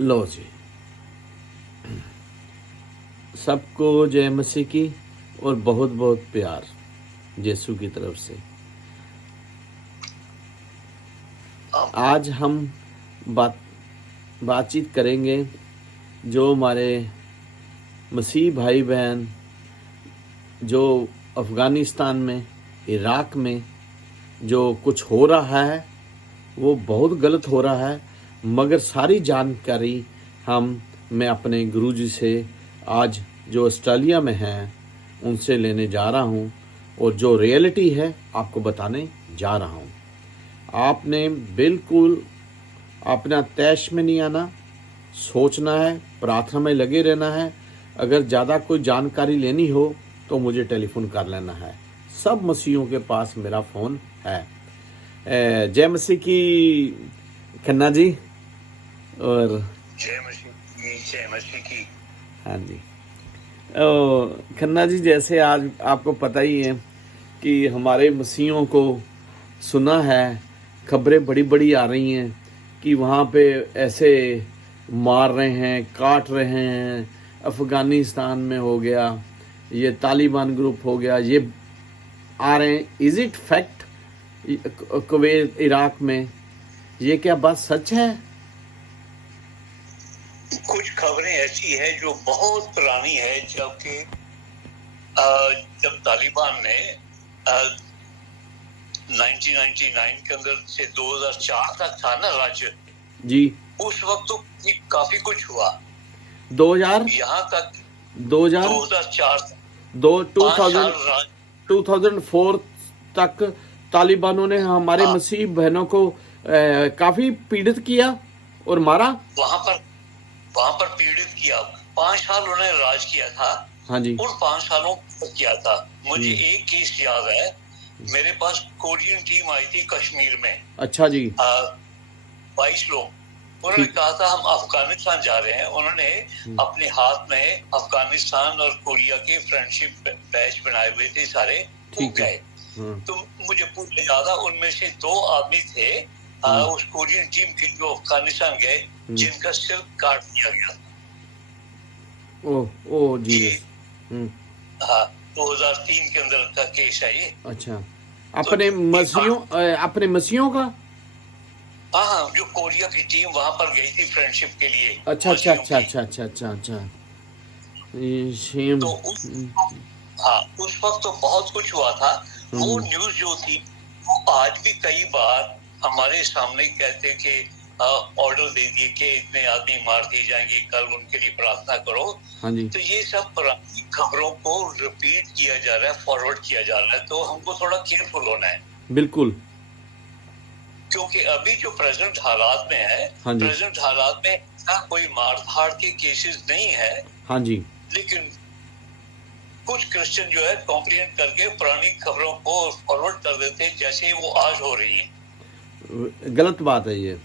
लो जी, सबको जय मसीह की और बहुत बहुत प्यार यीशु की तरफ से। आज हम बातचीत करेंगे जो हमारे मसीह भाई बहन जो अफ़गानिस्तान में, इराक में जो कुछ हो रहा है वो बहुत गलत हो रहा है, मगर सारी जानकारी मैं अपने गुरुजी से आज जो ऑस्ट्रेलिया में हैं उनसे लेने जा रहा हूं और जो रियलिटी है आपको बताने जा रहा हूं। आपने बिल्कुल अपना तैश में नहीं आना, सोचना है, प्रार्थना में लगे रहना है। अगर ज़्यादा कोई जानकारी लेनी हो तो मुझे टेलीफोन कर लेना है। सब मसीहों के पास मेरा फ़ोन है। जय मसीह की खन्ना जी। और जय मसीह की। हाँ जी, खन्ना जी, जैसे आज आपको पता ही है कि हमारे मसीहों को सुना है, खबरें बड़ी बड़ी आ रही हैं कि वहाँ पे ऐसे मार रहे हैं, काट रहे हैं। अफ़गानिस्तान में हो गया, ये तालिबान ग्रुप हो गया, ये आ रहे हैं। Is it fact? Kuwait, Iraq में ये क्या बात सच है? कुछ खबरें ऐसी है जो बहुत पुरानी है, जबकि जब तालिबान ने 1999 के अंदर से 2004 तक था ना राज्य जी, उस वक्त तो काफी कुछ हुआ। 2000 यहाँ तक 2004 2004 तक तालिबानों ने हमारे मसीह बहनों को काफी पीड़ित किया और मारा। वहां पर पीड़ित किया। 5 साल उन्होंने राज किया था। हाँ जी, उन 5 सालों किया था। मुझे एक केस याद है, मेरे पास कोरियन टीम आई थी कश्मीर में। अच्छा जी, 22 लोग। उन्होंने कहा था हम अफगानिस्तान जा रहे हैं। उन्होंने अपने हाथ में अफगानिस्तान और कोरिया के फ्रेंडशिप बैच बनाए हुए थे सारे। ठीक है। तो मुझे पूरा याद है, उनमें से 2 आदमी थे उस कोरियन टीम के जो अफगानिस्तान गए, जिनका सिर काट दिया गया। ओ जी। हाँ, 2003 के अंदर का केस है ये। अच्छा, अपने मसीहों का। हाँ, जो कोरिया की टीम वहां पर गई थी फ्रेंडशिप के लिए। अच्छा अच्छा अच्छा अच्छा अच्छा अच्छा अच्छा। तो उस वक्त तो बहुत कुछ हुआ था। वो न्यूज जो थी वो आज भी कई बार हमारे सामने कहते कि ऑर्डर दे दिए कि इतने आदमी मार दिए जाएंगे, कल उनके लिए प्रार्थना करो। हाँ जी, तो ये सब पुरानी खबरों को रिपीट किया जा रहा है, फॉरवर्ड किया जा रहा है। तो हमको थोड़ा केयरफुल होना है। बिल्कुल, क्योंकि अभी जो प्रेजेंट हालात में है, प्रेजेंट हालात में कोई मारधाड़ के केसेस नहीं है। हाँ जी, लेकिन कुछ क्रिश्चियन जो है कॉम्प्लिमेंट करके पुरानी खबरों को फॉरवर्ड कर देते हैं जैसे वो आज हो रही है। गलत बात है ये।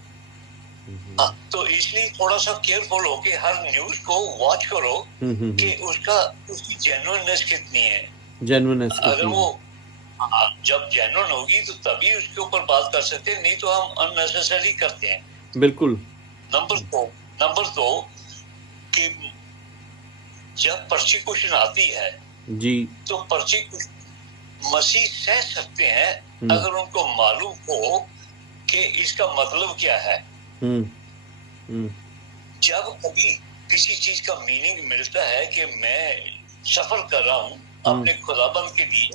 तो इसलिए थोड़ा सा केयरफुल हो के हर न्यूज को वॉच करो कि उसकी जेन्युइननेस कितनी है। जेन्युइननेस अगर वो जब जेन्युइन होगी तो तभी उसके ऊपर बात कर सकते हैं, नहीं तो हम अननेसेसरी करते हैं। बिल्कुल। नंबर 2 कि जब परसिक्यूशन आती है जी, तो परसिक्यूशन मसीह सह सकते हैं अगर उनको मालूम हो कि इसका मतलब क्या है। जब कभी किसी चीज का मीनिंग मिलता है कि मैं सफर कर रहा हूं अपने खुदाबंद के लिए,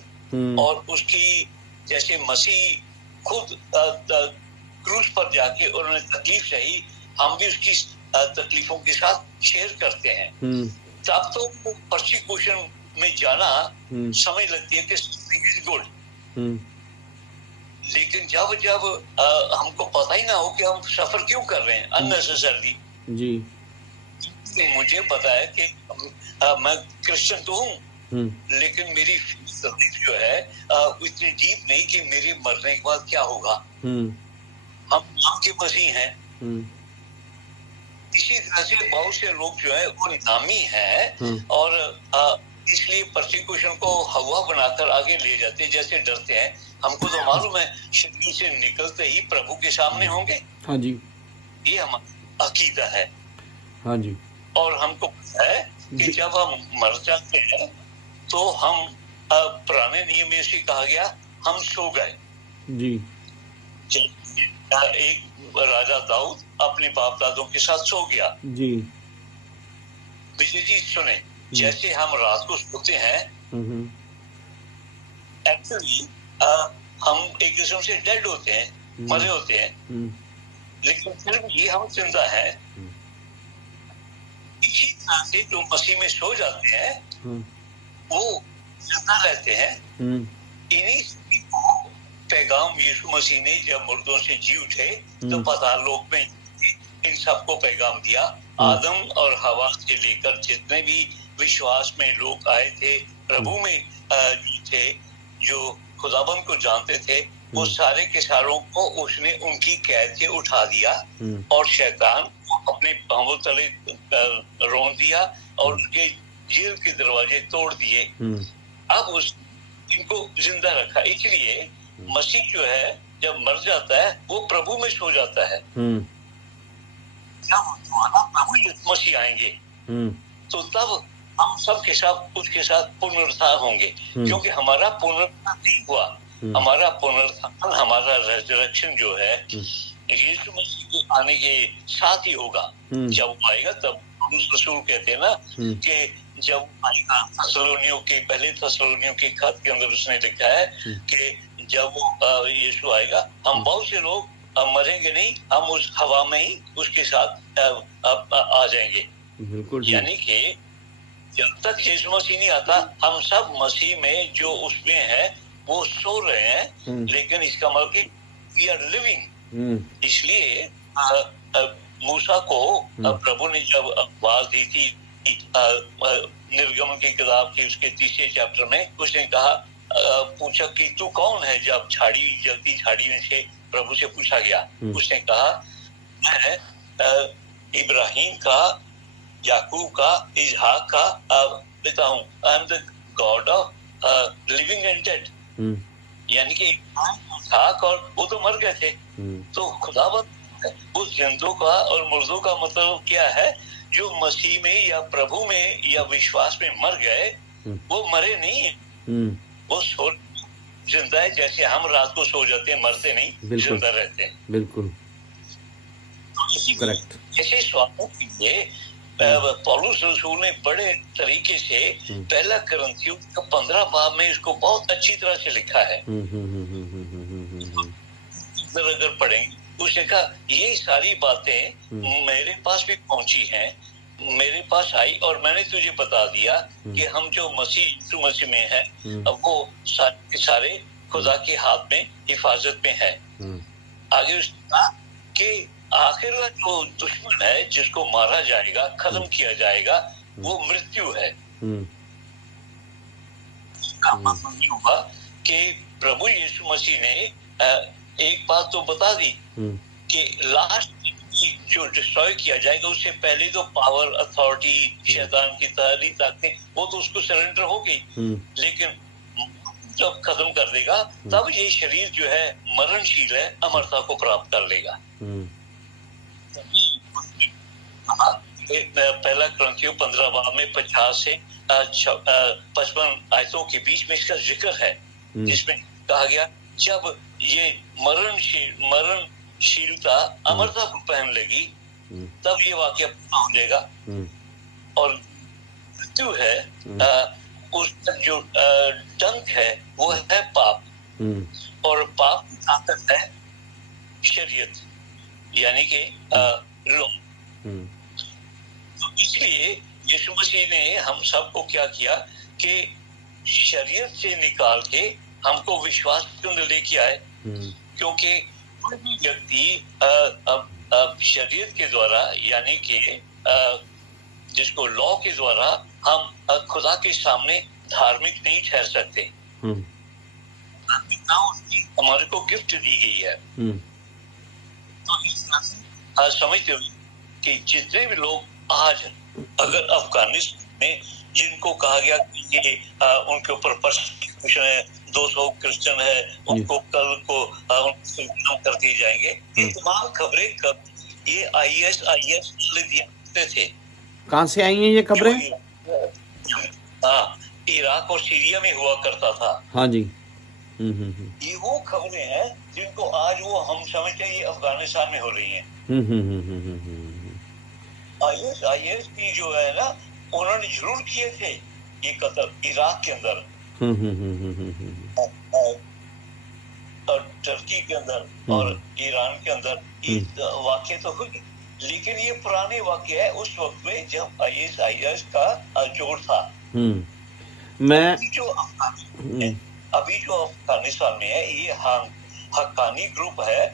और उसकी जैसे मसीह खुद क्रूस पर जाके उन्होंने तकलीफ सही, हम भी उसकी तकलीफों के साथ शेयर करते हैं। तब तो परसिक्यूशन में जाना समझ लगती है कि समथिंग इज गुड। लेकिन जब हमको पता ही ना हो कि हम सफर क्यों कर रहे हैं अननेसेसरली जी, तो मुझे पता है कि मैं क्रिश्चियन तो हूँ, लेकिन मेरी जो है इतनी डीप नहीं कि मेरे मरने के बाद क्या होगा। हम नाम के मसीह हैं। इसी तरह से बहुत से लोग जो है वो नामी हैं और इसलिए परसिक्यूशन को हवा बनाकर आगे ले जाते, जैसे डरते हैं। हमको तो मालूम है शरीर से निकलते ही प्रभु के सामने होंगे। हाँ जी, ये हमारा अकीदा है। हाँ जी। और हमको पता है कि जब हम मर जाते हैं तो हम पुराने नियम में से कहा गया हम सो गए जी। एक राजा दाऊद अपने बाप दादों के साथ सो गया। जी। विजय जी सुने, जैसे हम रात को सोते हैं एक्चुअली हम एक किस्म से डेड होते हैं, मरे होते हैं, लेकिन फिर भी हम जिंदा है। इसी तरह से जो मसीह में सो जाते हैं वो जिंदा रहते हैं। इन्हीं सभी को पैगाम यीशु मसीह ने जब मुर्दों से जी उठे तो पाताल लोक में इन सबको पैगाम दिया। आदम और हवा से लेकर जितने भी विश्वास में लोग आए थे, प्रभु में थे, जो खुदाबंद को जानते थे, वो सारे के सारों को उसने उनकी कैद से उठा दिया और शैतान अपने पांवों तले रोन दिया और उनके जेल के दरवाजे तोड़ दिए। अब उस इनको जिंदा रखा। इसलिए मसीह जो है जब मर जाता है वो प्रभु में सो जाता है। जब प्रभु यीशु मसीह आएंगे तो तब हम सब के साथ उसके साथ पुनरुत्थान होंगे, क्योंकि हमारा पुनरुत्थान नहीं हुआ। हमारा पुनरुत्थान, हमारा रेजरेक्शन जो है यीशु मसीह के आने के साथ ही होगा। जब वो आएगा तब रसूल कहते हैं ना कि जब आएगा, पहले थस्सलुनियों के खत के अंदर उसने लिखा है कि जब वो यीशु आएगा हम बहुत से लोग मरेंगे नहीं, हम उस हवा में ही उसके साथ आ जाएंगे। बिल्कुल। यानी कि जब तक यीशु मसीह नहीं आता हम सब मसीह में जो उसमें है वो सो रहे हैं, लेकिन इसका मतलब वी आर लिविंग। इसलिए मूसा को प्रभु ने जब आवाज दी थी निर्गमन की किताब के उसके 30 चैप्टर में, उसने कहा पूछा कि तू कौन है। जब झाड़ी जलती झाड़ी में से प्रभु से पूछा गया, उसने कहा मैं इब्राहिम का, याकूब का, इजहाक का पिता हूँ। I am the God of living and dead. यानी कि इजहाक और वो तो मर गए थे, तो खुदावंद उस जिंदों का और मुर्दों का मतलब क्या है? जो मसीह में या प्रभु में या विश्वास में मर गए वो मरे नहीं, वो सो जिंदा है। जैसे हम रात को सो जाते हैं, मरते नहीं, जिंदा रहते हैं। बिल्कुल करेक्ट। ऐसे स्वामियों के लिए पौलुस रसूल ने बड़े तरीके से पहला कुरिन्थियों 15 बाब में इसको बहुत अच्छी तरह से लिखा है। अगर पढ़ेंगे उसने कहा ये सारी बातें मेरे पास भी पहुंची हैं, मेरे पास आई और मैंने तुझे बता दिया कि हम जो मसीह में है अब वो सारे के सारे खुदा के हाथ में हिफाजत में है। आगे उसने कहा कि आखिर का जो दुश्मन है जिसको मारा जाएगा, खत्म किया जाएगा, वो मृत्यु है। इसका मतलब ये हुआ कि प्रभु यीशु मसीह ने एक बात तो बता दी कि लास्ट जो डिस्ट्रॉय किया जाएगा उससे पहले तो पावर, अथॉरिटी, शैतान की सारी ताकतें वो तो उसको सरेंडर हो गई, लेकिन जब खत्म कर देगा तब ये शरीर जो है मरणशील है, अमरता को प्राप्त कर लेगा। पहला कुरिन्थियों 15 बाब में 50 से 55 आयतों के बीच में इसका जिक्र है, जिसमें कहा गया जब ये मरणशीलता अमरता को पहन लेगी तब ये वाक्य पूरा हो जाएगा। और मृत्यु है उसका जो डंक है वो है पाप, और पाप की ताकत है शरीयत, यानी कि लॉ। तो इसलिए यीशु मसीह ने हम सबको क्या किया कि शरीयत से निकाल के हमको विश्वास के अंदर लेके आए, क्योंकि कोई भी व्यक्ति शरीयत के द्वारा यानी कि जिसको लॉ के द्वारा हम खुदा के सामने धार्मिक नहीं ठहर सकते। हमारे को गिफ्ट दी गई है। तो इस तरह से समझते हुए कि जितने भी लोग आज अगर अफगानिस्तान में जिनको कहा गया कि ये उनके ऊपर परसिक्यूशन है, 200 क्रिश्चियन है, उनको कल को कर दिए जाएंगे, ये तमाम खबरें कब ये IS सकते थे। कहाँ से आई हैं ये खबरें? हाँ, इराक और सीरिया में हुआ करता था। हाँ जी। ये वो खबरें हैं जिनको आज वो हम समझते हैं ये अफगानिस्तान में हो रही हैं। आईएस की जो है ना, उन्होंने जरूर किए थे ये कत्ल इराक के अंदर और टर्की के अंदर और ईरान के अंदर ये वाकये तो हुए, लेकिन ये पुराने वाकये है उस वक्त में जब आईएस का जोर था। मैं अभी जो अफगानिस्तान में है ये हक्कानी ग्रुप है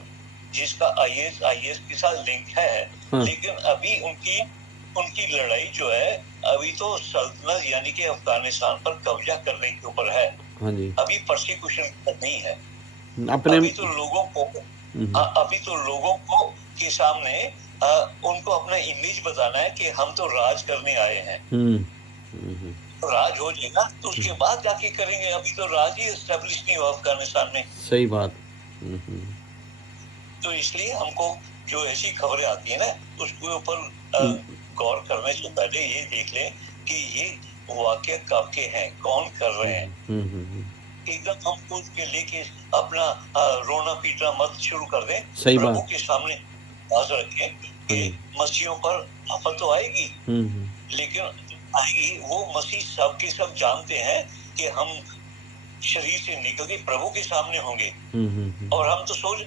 जिसका आईएस के साथ लिंक है। लेकिन अभी उनकी लड़ाई जो है अभी तो सल्तनत यानी कि अफगानिस्तान पर कब्जा करने के ऊपर है। अभी परसिक्यूशन नहीं है। अभी तो लोगों को के सामने उनको अपना इमेज बताना है कि हम तो राज करने आए हैं। राज हो जाएगा तो उसके बाद जाके करेंगे। अभी तो राज ही एस्टेब्लिश नहीं हुआ अफगानिस्तान में। सही बात। तो इसलिए हमको जो ऐसी खबरें आती है ना उसके ऊपर गौर करने से पहले ये देख लें कि ये वाकया कब के हैं, कौन कर रहे हैं। एकदम हमको उसके लेके अपना रोना पीटना मत शुरू कर दें। सही प्रभु बात। के सामने हाथ रखें कि मसीहों पर आफत तो आएगी, लेकिन आएगी वो मसीह सब के सब जानते हैं कि हम शरीर से निकल के प्रभु के सामने होंगे और हम तो सोच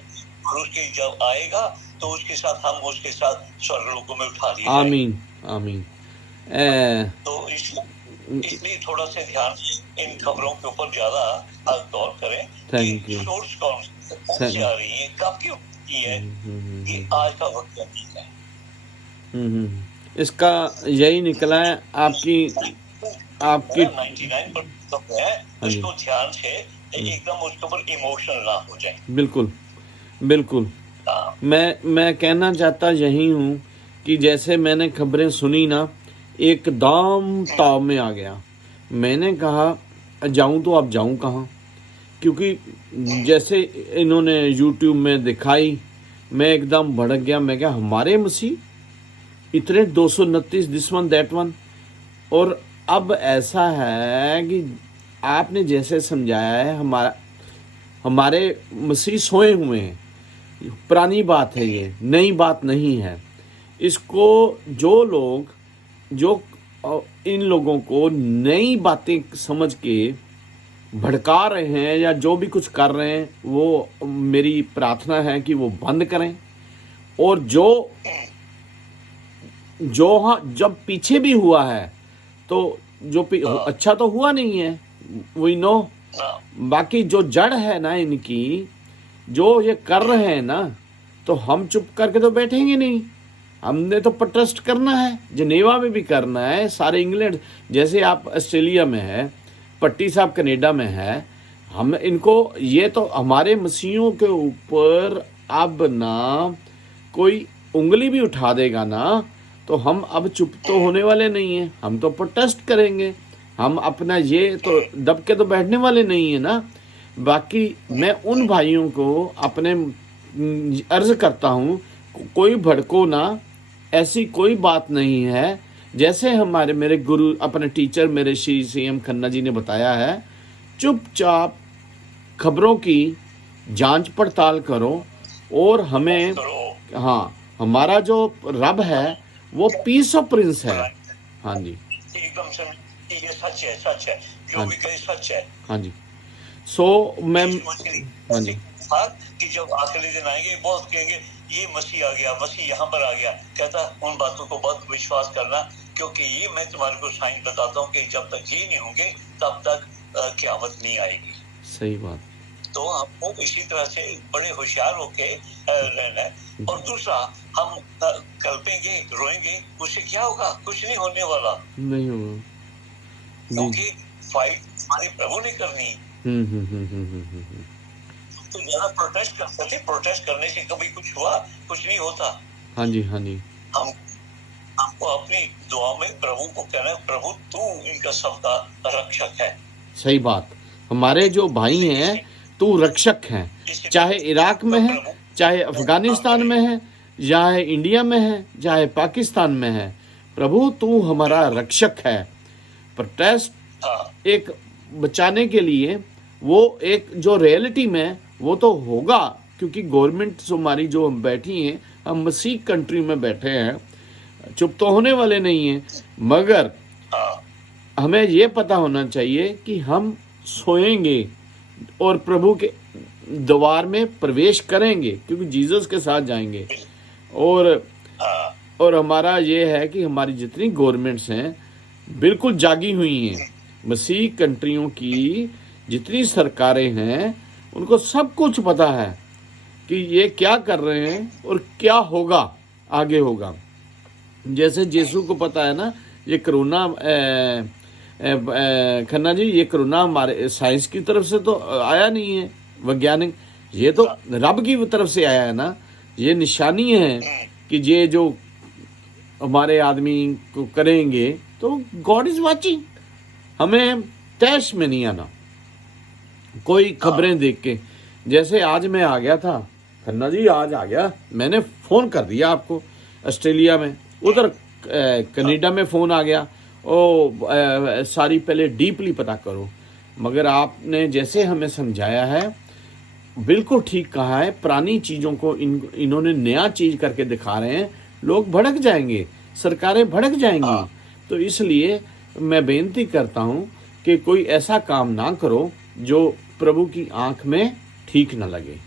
और उसके जब आएगा तो उसके साथ हम उसके साथ स्वर्गलोकों में उठा लिए। आमीन आमीन। तो इसलिए थोड़ा सा ध्यान से इन खबरों के ऊपर ज्यादा गौर करें कि सोर्स कौन से आ रही है, कब की है, कि आज का वक्त नहीं है। इसका यही निकला है आपकी 99% है। उसको ध्यान से एकदम उसके ऊपर इमोशनल ना हो जाए। बिल्कुल बिल्कुल। मैं कहना चाहता यही हूँ कि जैसे मैंने खबरें सुनी ना एकदम ताव में आ गया। मैंने कहा जाऊं तो अब जाऊं कहाँ, क्योंकि जैसे इन्होंने YouTube में दिखाई मैं एकदम भड़क गया। मैं क्या हमारे मसीह इतने 229 दिस वन दैट वन। और अब ऐसा है कि आपने जैसे समझाया है हमारे मसीह सोए हुए हैं। पुरानी बात है, ये नई बात नहीं है। इसको जो इन लोगों को नई बातें समझ के भड़का रहे हैं या जो भी कुछ कर रहे हैं, वो मेरी प्रार्थना है कि वो बंद करें। और जब पीछे भी हुआ है तो अच्छा तो हुआ नहीं है, वी नो। बाकी जो जड़ है ना इनकी, जो ये कर रहे हैं ना, तो हम चुप करके तो बैठेंगे नहीं। हमने तो प्रोटेस्ट करना है, जिनेवा में भी करना है, सारे इंग्लैंड, जैसे आप ऑस्ट्रेलिया में है, पट्टी साहब कनाडा में है। हम इनको ये तो हमारे मसीहों के ऊपर अब ना कोई उंगली भी उठा देगा ना तो हम अब चुप तो होने वाले नहीं हैं। हम तो प्रोटेस्ट करेंगे। हम अपना ये तो दब के तो बैठने वाले नहीं है ना। बाकी मैं उन भाइयों को अपने अर्ज करता हूँ, कोई भड़को ना, ऐसी कोई बात नहीं है। जैसे मेरे गुरु अपने टीचर मेरे श्री CM खन्ना जी ने बताया है, चुपचाप खबरों की जांच पड़ताल करो। और हमें हमारा जो रब है वो पीस ऑफ प्रिंस है। हाँ जी, एकदम ये सच है जो भी कहे सच है। हाँ जी। मैं हाँ जी कि जब आखिरी दिन आएंगे बहुत कहेंगे ये मसीह आ गया, मसीह यहाँ पर आ गया। कहता उन बातों को बहुत विश्वास करना, क्योंकि ये मैं तुम्हारे को साइन बताता हूँ कि जब तक ये नहीं होंगे तब तक क़यामत नहीं आएगी। सही बात। तो हमको इसी तरह से बड़े होशियार होके रहना है। और दूसरा, हम कल्पेंगे, रोएंगे, उससे क्या होगा? कुछ नहीं होने वाला, नहीं होगा, क्योंकि फाइट हमारे प्रभु ने करनी। तो ज्यादा प्रोटेस्ट कर सकते, प्रोटेस्ट करने से कभी कुछ हुआ? कुछ नहीं होता। हाँ जी हाँ जी। हमको अपनी दुआ में प्रभु को कहना है, प्रभु तू इनका सबका रक्षक है। सही बात। हमारे जो भाई हैं तू रक्षक हैं, चाहे इराक में है, चाहे अफगानिस्तान में है, चाहे इंडिया में है, चाहे पाकिस्तान में है। प्रभु तू हमारा रक्षक है। प्रोटेस्ट हाँ एक बचाने के लिए वो एक जो रियलिटी में वो तो होगा, क्योंकि गवर्नमेंट हमारी जो हम बैठी हैं, हम मसीह कंट्री में बैठे हैं, चुप तो होने वाले नहीं हैं, मगर हाँ हमें ये पता होना चाहिए कि हम सोएंगे और प्रभु के द्वार में प्रवेश करेंगे, क्योंकि जीसस के साथ जाएंगे। और हाँ और हमारा ये है कि हमारी जितनी गवर्नमेंट्स हैं बिल्कुल जागी हुई हैं। मसीह कंट्रियों की जितनी सरकारें हैं उनको सब कुछ पता है कि ये क्या कर रहे हैं और क्या होगा, आगे होगा। जैसे यीशु को पता है ना, ये कोरोना खन्ना जी, ये कोरोना हमारे साइंस की तरफ से तो आया नहीं है, वैज्ञानिक, ये तो रब की तरफ से आया है ना। ये निशानी है कि ये जो हमारे आदमी को करेंगे तो गॉड इज वाचिंग। हमें तैश में नहीं आना कोई खबरें देख के। जैसे आज मैं आ गया था खन्ना जी, आज आ गया, मैंने फोन कर दिया आपको ऑस्ट्रेलिया में, उधर कनाडा में फोन आ गया, ओ सारी पहले डीपली पता करो। मगर आपने जैसे हमें समझाया है बिल्कुल ठीक कहा है। पुरानी चीज़ों को इन्होंने नया चीज़ करके दिखा रहे हैं, लोग भड़क जाएंगे, सरकारें भड़क जाएंगी। तो इसलिए मैं बेनती करता हूँ कि कोई ऐसा काम ना करो जो प्रभु की आंख में ठीक ना लगे।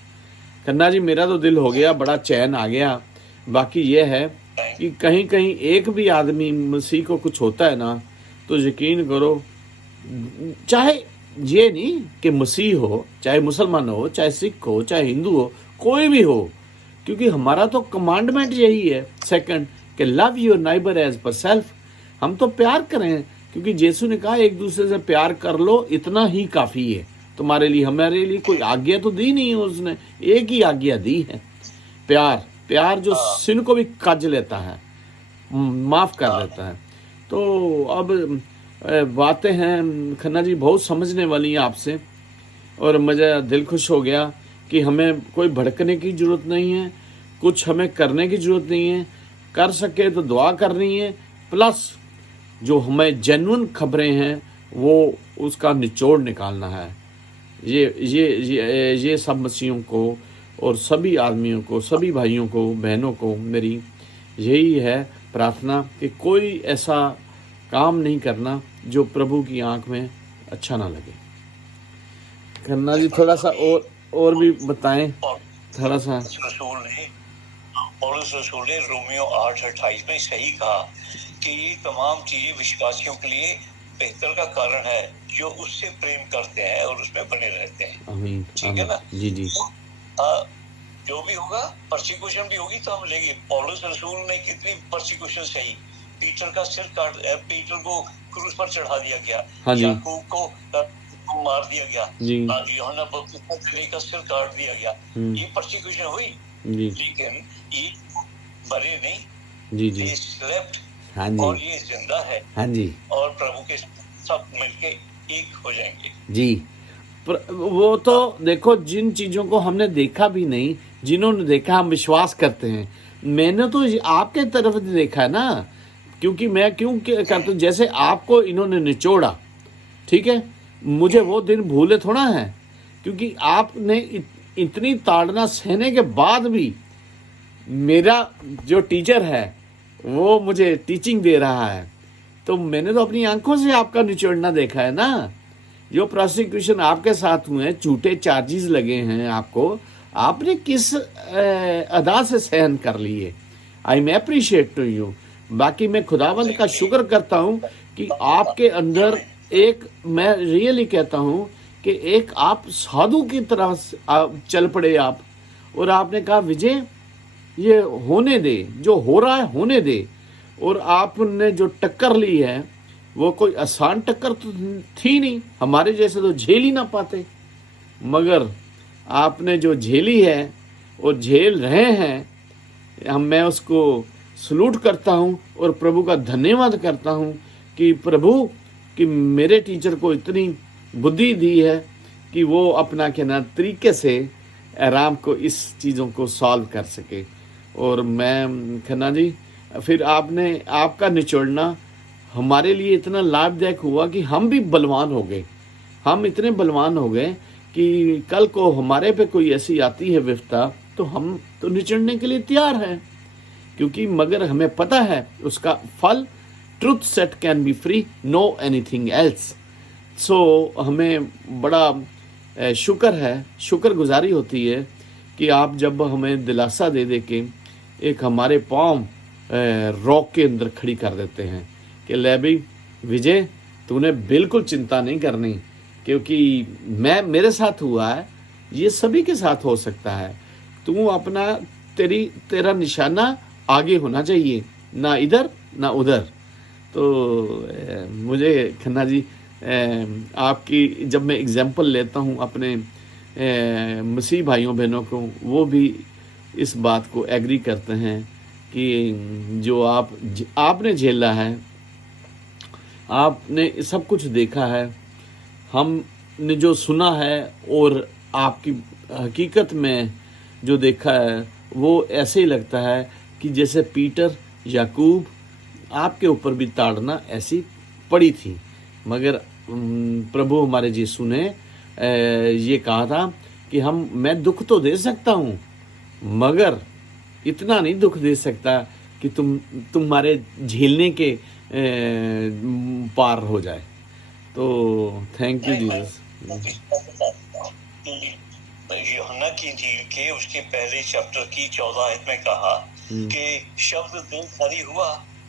खन्ना जी मेरा तो दिल हो गया, बड़ा चैन आ गया। बाकी ये है कि कहीं कहीं एक भी आदमी मसीह को कुछ होता है ना, तो यकीन करो, चाहे ये नहीं कि मसीह हो, चाहे मुसलमान हो, चाहे सिख हो, चाहे हिंदू हो, कोई भी हो, क्योंकि हमारा तो कमांडमेंट यही है सेकंड, कि love your neighbour as per self. हम तो प्यार करें, क्योंकि यीशु ने कहा एक दूसरे से प्यार कर लो, इतना ही काफ़ी है तुम्हारे लिए। हमारे लिए कोई आज्ञा तो दी नहीं है उसने, एक ही आज्ञा दी है, प्यार। प्यार जो सिन को भी काज लेता है, माफ़ कर देता है। तो अब बातें हैं खन्ना जी बहुत समझने वाली हैं आपसे, और मुझे दिल खुश हो गया कि हमें कोई भड़कने की ज़रूरत नहीं है, कुछ हमें करने की ज़रूरत नहीं है। कर सके तो दुआ करनी है, प्लस जो हमें जेन्युइन खबरें हैं वो उसका निचोड़ निकालना है। ये सब मसीहों को और सभी आदमियों को, सभी भाइयों को, बहनों को मेरी यही है प्रार्थना कि कोई ऐसा काम नहीं करना जो प्रभु की आंख में अच्छा ना लगे। खन्ना जी थोड़ा सा और भी बताएं, थोड़ा सा। पौलुस रसूल ने रोमियो 8:28 में सही कहा कि ये तमाम चीजें विश्वासियों के लिए बेहतर का कारण है जो उससे प्रेम करते हैं और उसमें बने रहते हैं। आमीन, ठीक है ना? जी जी। जो भी होगा, परसिक्यूशन भी होगी तो हम लेंगे। पौलुस रसूल ने कितनी परसिक्यूशन सही, पीटर का सिर काट, पीटर को क्रूस पर चढ़ा दिया गया, याकूब को मार दिया गया, यूहन्ना बपतिस्मा का सिर काट दिया गया, ये परसिक्यूशन हुई। लेकिन ये मरे नहीं, जी जी, ये स्लेप्ट, हाँ जी, और ये जिंदा है, हाँ जी, और प्रभु के सब मिलके एक हो जाएंगे जी। वो तो देखो, जिन चीज़ों को हमने देखा भी नहीं, जिन्होंने देखा हम विश्वास करते हैं। मैंने तो आपके तरफ देखा है ना, क्योंकि मैं क्यों करता हूँ, जैसे आपको इन्होंने निचोड़ा, ठीक है, मुझे वो दिन भूले थोड़ा है, क्योंकि आपने इतनी ताड़ना सहने के बाद भी मेरा जो टीचर है वो मुझे टीचिंग दे रहा है, तो मैंने तो अपनी आंखों से आपका निचोड़ना देखा है ना। जो प्रोसिक्यूशन आपके साथ हुए हैं, झूठे चार्जेस लगे हैं आपको, आपने किस अदा से सहन कर लिए। I am appreciate to you. बाकी मैं खुदावंद का शुक्र करता हूँ कि आपके अंदर एक, मैं रियली कहता हूँ कि एक आप साधु की तरह चल पड़े आप, और आपने कहा विजय ये होने दे, जो हो रहा है होने दे। और आपने जो टक्कर ली है वो कोई आसान टक्कर तो थी नहीं, हमारे जैसे तो झेल ही ना पाते, मगर आपने जो झेली है और झेल रहे हैं, मैं उसको सलूट करता हूँ और प्रभु का धन्यवाद करता हूँ कि प्रभु कि मेरे टीचर को इतनी बुद्धि दी है कि वो अपना कहना तरीके से आराम को इस चीज़ों को सॉल्व कर सके। और मैं खन्ना जी फिर आपने आपका निचोड़ना हमारे लिए इतना लाभदायक हुआ कि हम भी बलवान हो गए। हम इतने बलवान हो गए कि कल को हमारे पे कोई ऐसी आती है विपदा तो हम तो निचड़ने के लिए तैयार हैं, क्योंकि मगर हमें पता है उसका फल truth set can be free, no anything else. So हमें बड़ा शुक्र है, शुक्रगुजारी होती है कि आप जब हमें दिलासा दे दे के एक हमारे पाँव रॉक के अंदर खड़ी कर देते हैं कि ले भाई विजय, तूने बिल्कुल चिंता नहीं करनी, क्योंकि मेरे साथ हुआ है, ये सभी के साथ हो सकता है। तू अपना तेरा निशाना आगे होना चाहिए, ना इधर ना उधर। तो मुझे खन्ना जी आपकी जब मैं एग्जांपल लेता हूँ अपने मसीह भाइयों बहनों को, वो भी इस बात को एग्री करते हैं कि जो आपने झेला है, आपने सब कुछ देखा है, हमने जो सुना है और आपकी हकीकत में जो देखा है वो ऐसे ही लगता है कि जैसे पीटर याकूब आपके ऊपर भी ताड़ना ऐसी पड़ी थी, मगर प्रभु हमारे यीशु ने ये कहा था कि मैं दुख तो दे सकता हूँ मगर इतना नहीं दुख दे सकता कि तुम्हारे झेलने के पार हो जाए। तो थैंक यू जीसस। यूहन्ना की इंजील के उसके पहले चैप्टर की 14 आयत में कहा कि शब्द देहधारी हुआ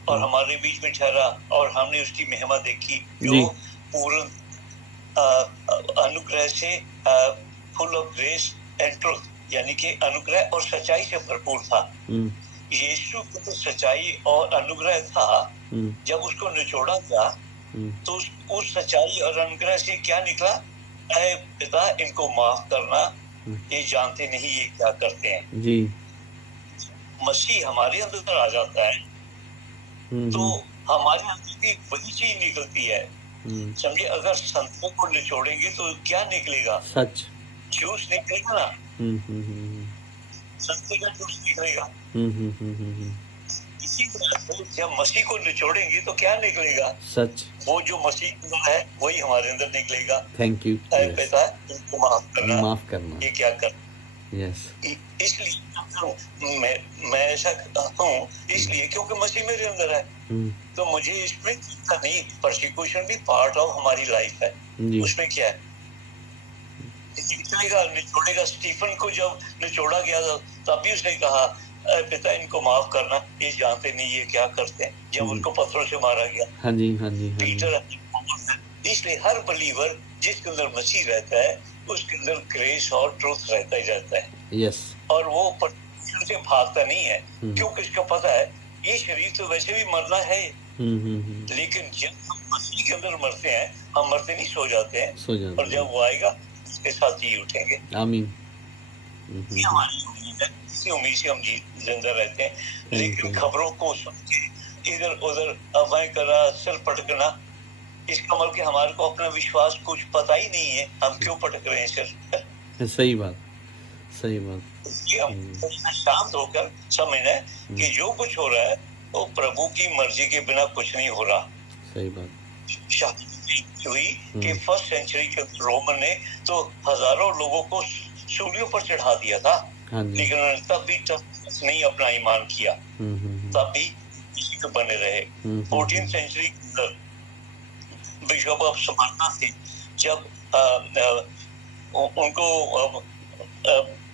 और हमारे बीच में ठहरा और हमने उसकी महिमा देखी जो पूर्ण अनुग्रह से full of grace and truth, यानी कि अनुग्रह और सच्चाई से भरपूर था। यीशु को तो सच्चाई और अनुग्रह था, जब उसको निचोड़ा गया तो उस सच्चाई और अनुग्रह से क्या निकला? ऐ पिता, इनको माफ करना, ये जानते नहीं ये क्या करते हैं। जी। मसीह हमारे अंदर आ जाता है तो हमारे अंदर भी वही चीज निकलती है। समझे, अगर संतों को निचोड़ेंगे तो क्या निकलेगा? सच, जूस निकलेगा ना। संतों का जूस निकलेगा। इसी तरह से जब मसीह को निचोड़ेंगे तो क्या निकलेगा? सच, वो जो मसीह के अंदर है वही हमारे अंदर निकलेगा। Thank you. पिता, इनको माफ करना, ये क्या कर। यस। इसलिए मैं ऐसा हूँ इसलिए क्योंकि मसीह मेरे अंदर है। तो मुझे इसमें चिंता नहीं, परसिक्यूशन भी पार्ट ऑफ हमारी लाइफ है। उसमें क्या है, निचोड़ेगा। स्टीफन को जब निचोड़ा गया था तब भी उसने कहा पिता, इनको माफ करना, ये जानते नहीं ये क्या करते हैं, जब उसको पत्थरों से मारा गया। हाँ जी, हाँ जी, हाँ पीटर। इसलिए हर बिलीवर जिसके अंदर मसीह रहता है उसके अंदर ग्रेस और ट्रूथ रहता ही रहता है। यस। और वो परसिक्यूशन से भागता नहीं है, क्योंकि इसको पता है ये शरीर तो वैसे भी मरना है। लेकिन जब हम मसीह के अंदर मरते हैं, हम मरते नहीं, सो जाते हैं। और जब वो आएगा उसके साथ जी उठेंगे। आमीन। ये हमारी उम्मीद है, इसी उम्मीद से हम जिंदा रहते हैं। लेकिन खबरों को सुन के इधर उधर अफवाहें करा, सिर पटकना, इसका मतलब कि हमारे को अपना विश्वास कुछ पता ही नहीं है, हम क्यों पटक रहे हैं सिर। सही बात, सही बात। इसलिए हम शांत होकर समझना है कि जो कुछ हो रहा है वो प्रभु की मर्जी के बिना कुछ नहीं हो रहा। सही बात। शादी हुई कि फर्स्ट सेंचुरी के रोमन ने तो हजारों लोगों को सूलियों पर चढ़ा दिया था, लेकिन उन्होंने तब भी नहीं अपना ईमान किया, तब भी इसी पे बने रहे। 14th सेंचुरी के अंदर बिशप ऑफ स्पार्टा थे, जब उनको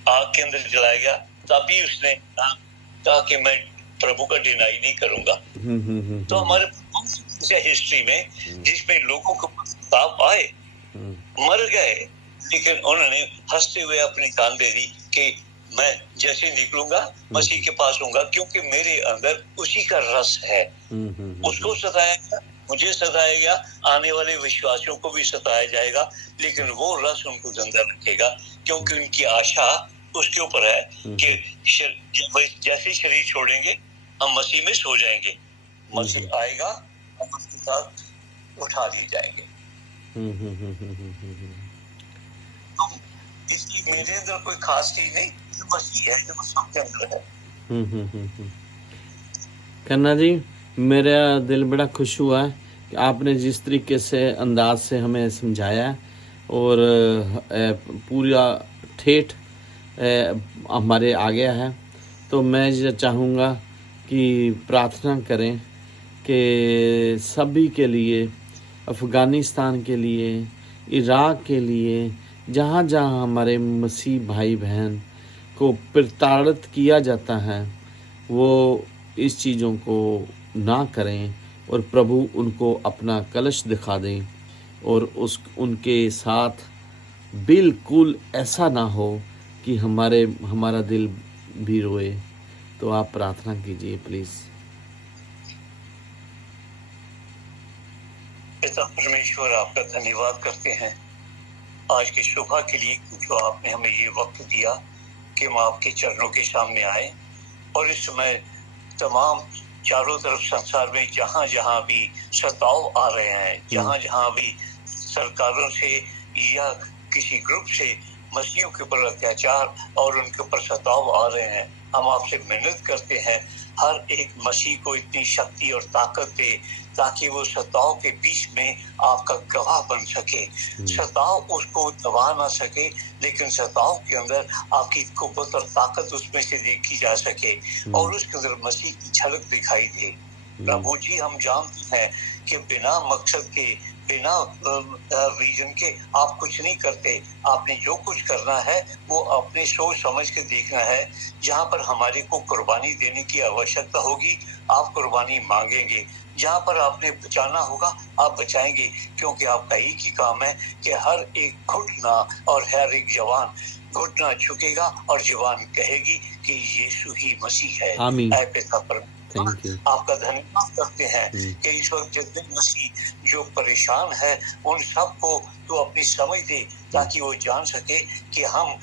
आग के अंदर जलाया गया तब भी उसने कहा कि मैं प्रभु का डिनाई नहीं करूंगा। तो हमारे हिस्ट्री में जिसमें लोगों को ताप आए, मर गए, लेकिन उन्होंने हंसते हुए अपनी जान दे दी कि मैं जैसे निकलूंगा मसीह के पास होऊंगा, क्योंकि मेरे अंदर उसी का रस है। उसको सताया, मुझे सताया गया, आने वाले विश्वासियों को भी सताया जाएगा, लेकिन वो रस उनको जिंदा रखेगा, क्योंकि उनकी आशा उसके ऊपर है कि जैसे शरीर छोड़ेंगे हम मसीह में सो जाएंगे, मसीह आएगा, हम उसके साथ उठा लिए जाएंगे। इसलिए मेरे अंदर कोई खास चीज नहीं, मसीह है जो सबके अंदर है। कन्ना जी, मेरा दिल बड़ा खुश हुआ है कि आपने जिस तरीके से अंदाज से हमें समझाया और पूरा ठेठ हमारे आ गया है। तो मैं ये चाहूँगा कि प्रार्थना करें कि सभी के लिए, अफ़गानिस्तान के लिए, इराक़ के लिए, जहाँ जहाँ हमारे मसीह भाई बहन को प्रताड़ित किया जाता है, वो इस चीज़ों को ना करें और प्रभु उनको अपना कलश दिखा दें और उनके साथ बिल्कुल ऐसा ना हो कि हमारा दिल भी रोए। तो आप प्रार्थना कीजिए प्लीज़। पिता परमेश्वर, आपका धन्यवाद करते हैं आज की सुबह के लिए, जो आपने हमें ये वक्त दिया कि हम आपके चरणों के सामने आए। और इस समय तमाम चारों तरफ संसार में जहाँ जहाँ भी सताव आ रहे हैं, जहाँ जहाँ भी सरकारों से या किसी ग्रुप से मसीहियों के ऊपर अत्याचार और उनके ऊपर सताव आ रहे हैं, हम आपसे मिन्नत करते हैं हर एक मसीह को इतनी शक्ति और ताकत दे ताकि वो सताव के बीच में आपका गवाह बन सके। सताव उसको दबा ना सके, लेकिन सताव के अंदर आपकी कुव्वत और ताकत उसमें से देखी जा सके और उसके अंदर मसीह की झलक दिखाई दे। प्रभु जी, हम जानते हैं कि बिना मकसद के, बिना विजन के आप कुछ नहीं करते। आपने जो कुछ करना है वो अपने सोच समझ के देखना है। जहाँ पर हमारे को कुर्बानी देने की आवश्यकता होगी, आप कुर्बानी मांगेंगे। जहाँ पर आपने बचाना होगा, आप बचाएंगे, क्योंकि आपका एक ही काम है कि हर एक घुटना और हर एक जवान घुटना झुकेगा और जवान कहेगी कि यीशु ही मसीह है। आमीन। ऐ पिता परमेश्वर, थैंक यू। आपका धन्यवाद करते हैं कि इस वक्त जितने मसीह जो परेशान है उन सबको तो अपनी समझ दे ताकि वो जान सके कि हम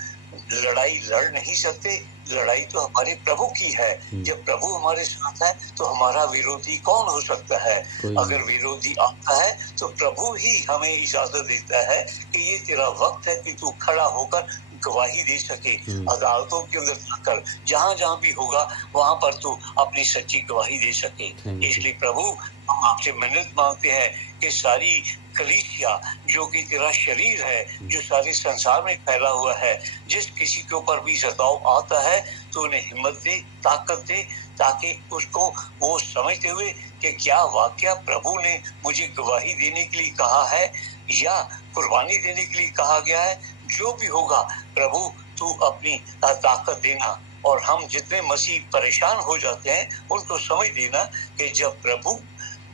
लड़ाई लड़ नहीं सकते, लड़ाई तो हमारे प्रभु की है। जब प्रभु हमारे साथ है तो हमारा विरोधी कौन हो सकता है? अगर विरोधी आता है तो प्रभु ही हमें इजाजत देता है कि ये तेरा वक्त है कि तू खड़ा होकर गवाही दे सके। अदालतों के अंदर जाकर जहाँ जहाँ भी होगा वहां पर तू अपनी सच्ची गवाही दे सके। इसलिए प्रभु, हम आपसे मिन्नत मांगते हैं कि सारी कलीसिया जो कि तेरा शरीर है, जो सारे संसार में फैला हुआ है, जिस किसी के ऊपर भी सताव आता है तो उन्हें हिम्मत दे, ताकत दे, ताकि उसको वो समझते हुए कि क्या वाकया प्रभु ने मुझे गवाही देने के लिए कहा है या कुर्बानी देने के लिए कहा गया है। जो भी होगा प्रभु, तू अपनी ताकत देना। और हम जितने मसीह परेशान हो जाते हैं उनको समझ देना कि जब प्रभु,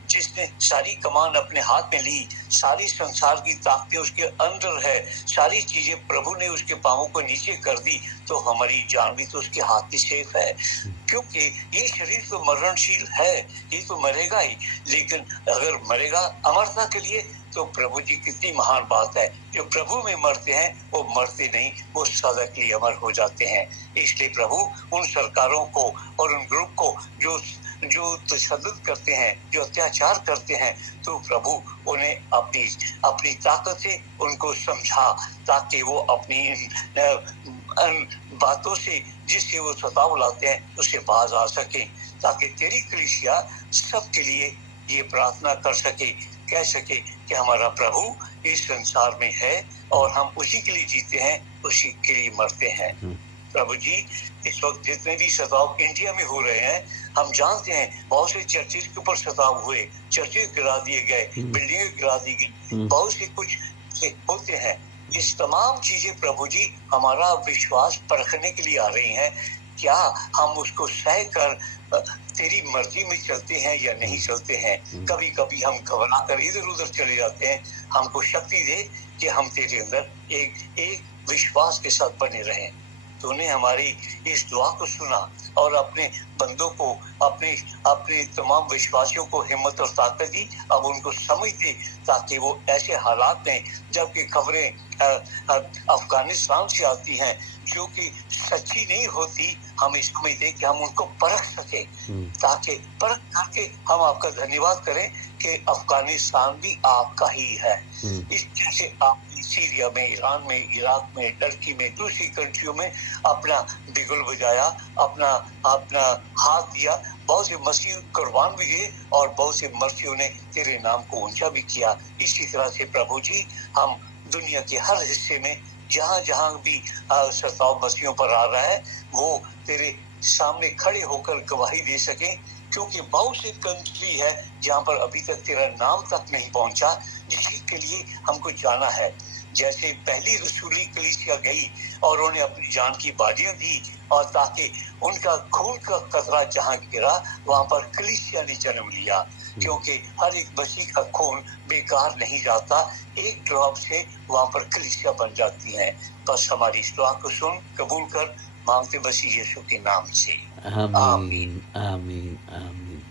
जिसने सारी कमान अपने हाथ में ली, सारी संसार की ताकतें उसके अंदर है, सारी चीजें प्रभु ने उसके पांवों को नीचे कर दी, तो हमारी जान भी तो उसके हाथ की सेफ है। क्योंकि ये शरीर तो मरणशील है, ये तो मरेगा ही, लेकिन अगर मरेगा अमरता के लिए तो प्रभु जी कितनी महान बात है। जो प्रभु में मरते हैं वो मरते नहीं, वो सदा के लिए अमर हो जाते हैं। इसलिए प्रभु, उन सरकारों को और उन ग्रुप को जो तशद्दुद करते हैं, जो अत्याचार करते हैं, तो प्रभु उन्हें अपनी ताकत से उनको समझा, ताकि वो अपनी बातों से जिससे वो सताव लाते हैं उससे बाज आ सके, ताकि तेरी कलीसिया सबके लिए ये प्रार्थना कर सके, कह सके कि हमारा प्रभु इस संसार में है और हम उसी के लिए जीते हैं, उसी के लिए मरते हैं। प्रभु जी, इस वक्त जितने भी सताव इंडिया में हो रहे हैं, हम जानते हैं बहुत से चर्चेज के ऊपर सताव हुए, चर्चेज गिरा दिए गए, बिल्डिंगें गिरा दी गई, बहुत सी कुछ होते हैं। इस तमाम चीजें प्रभु जी हमारा विश्वास परखने के लिए आ रही हैं। क्या हम उसको सह कर तेरी मर्जी में चलते हैं या नहीं चलते हैं? कभी कभी हम घबरा कर इधर उधर चले जाते हैं। हमको शक्ति दे कि हम तेरे अंदर एक विश्वास के साथ बने रहें। तूने हमारी इस दुआ को सुना और अपने बंदों को, अपने तमाम विश्वासियों को हिम्मत और ताकत दी। अब उनको समझ दे ताकि वो ऐसे हालात में, जबकि खबरें अफगानिस्तान से आती हैं जो कि सच्ची नहीं होती, हमें समझ दे कि हम उनको परख सके, ताकि परख करके हम आपका धन्यवाद करें कि अफगानिस्तान भी आपका ही है। इस जैसे आप सीरिया में, ईरान में, इराक में, टर्की में, दूसरी कंट्रियों में अपना बिगुल बजाया, अपना हाथ दिया, बहुत से मसीह कुर्बान भी हुए और बहुत से मसीहों ने तेरे नाम को ऊंचा भी किया। इसी तरह से प्रभु जी हम दुनिया के हर हिस्से में जहाँ जहाँ भी सताव मसीहों पर आ रहा है वो तेरे सामने खड़े होकर गवाही दे सके, क्योंकि बहुत से कंट्री है जहाँ पर अभी तक तेरा नाम तक नहीं पहुंचा, जिसके लिए हमको जाना है। जैसे पहली रसूली कलीसिया गई और उन्हें अपनी जान की बाजियां दी, और ताकि उनका खून का कतरा जहाँ गिरा वहां पर कलीसिया ने जन्म लिया, क्योंकि हर एक मसीह का खून बेकार नहीं जाता, एक ड्रॉप से वहां पर कलीसिया बन जाती है। बस हमारी इस दुआ को सुन, कबूल कर, मांगते मसीह यीशु के नाम से, आमीन आमीन आमीन।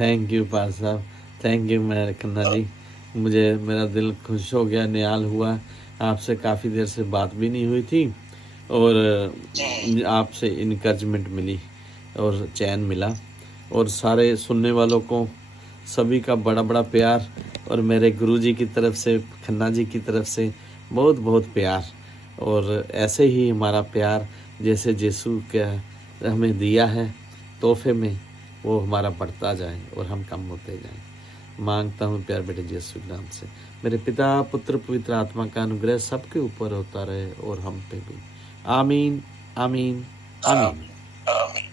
थैंक यू पाल साहब, थैंक यू मेरे खन्ना जी। मुझे मेरा दिल खुश हो गया, निहाल हुआ। आपसे काफ़ी देर से बात भी नहीं हुई थी और आपसे इनकरेजमेंट मिली और चैन मिला, और सारे सुनने वालों को सभी का बड़ा बड़ा प्यार, और मेरे गुरुजी की तरफ से, खन्ना जी की तरफ से बहुत बहुत प्यार। और ऐसे ही हमारा प्यार जैसे यीशु का हमें दिया है तोहफे में, वो हमारा बढ़ता जाए और हम कम होते जाएं। मांगता हूँ प्यार बेटे यीशु के नाम से, मेरे पिता पुत्र पवित्र आत्मा का अनुग्रह सबके ऊपर होता रहे और हम पे भी। आमीन आमीन आमीन। आमीन।